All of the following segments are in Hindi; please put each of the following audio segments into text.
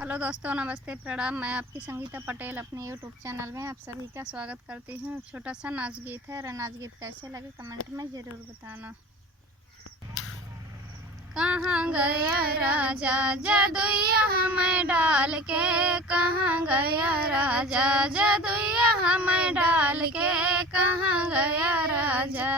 हेलो दोस्तों, नमस्ते, प्रणाम। मैं आपकी संगीता पटेल अपने यूट्यूब चैनल में आप सभी का स्वागत करती हूँ। छोटा सा नाच गीत है और नाच गीत कैसे लगे कमेंट में ज़रूर बताना। कहाँ गया राजा जादुइया हमें डाल के, कहाँ गया राजा जादुइया हमें डाल के, कहाँ गया राजा।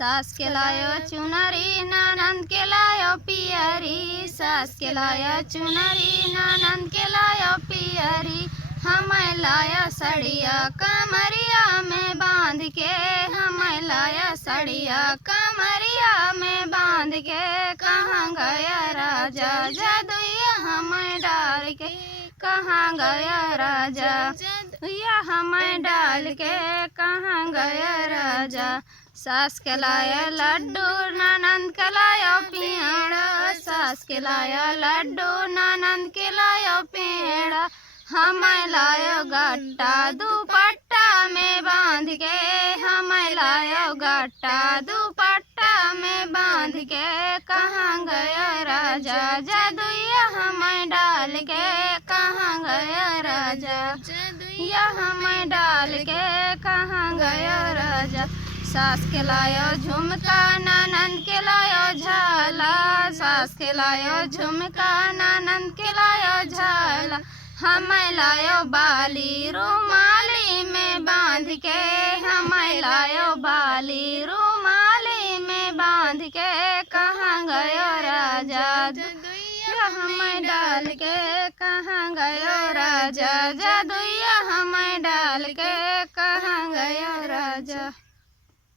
सास के लायो चुनरी ननद के लायो पियरी, सास के लायो चुनरी ननद के लायो पियरी, हमें लाया सड़िया कमरिया में बांध के, हमें लाया सड़िया कमरिया में बांध के, कहाँ गया राजा जादुइया हमें डाल के, कहाँ गया राजा जादुइया हमें डाल के, कहाँ गया राजा। सास के लाया लड्डू ननद के लाया पेड़ा, सास के लाया लड्डू ननद के लाया पेड़ा, हमें लायो गट्टा दुपट्टा में बांध के, हमें लायो गट्टा दुपट्टा में बांध के, कहाँ गया राजा जादुइया हमें डाल के, कहाँ गया राजा जादुइया हमें डाल के, कहाँ गया राजा। सास के लायो झुमका ननद के लायो झाला, सास के लायो झुमका ननद के लायो झाला, हमें लायो बाली रुमाली में बांध के, हमें लायो बाली रुमाली में बांध के, कहाँ गयो राजा जादुइया हमें डाल के, कहाँ गयो राजा जादुइया हमें डाल के, कहाँ गयो राजा।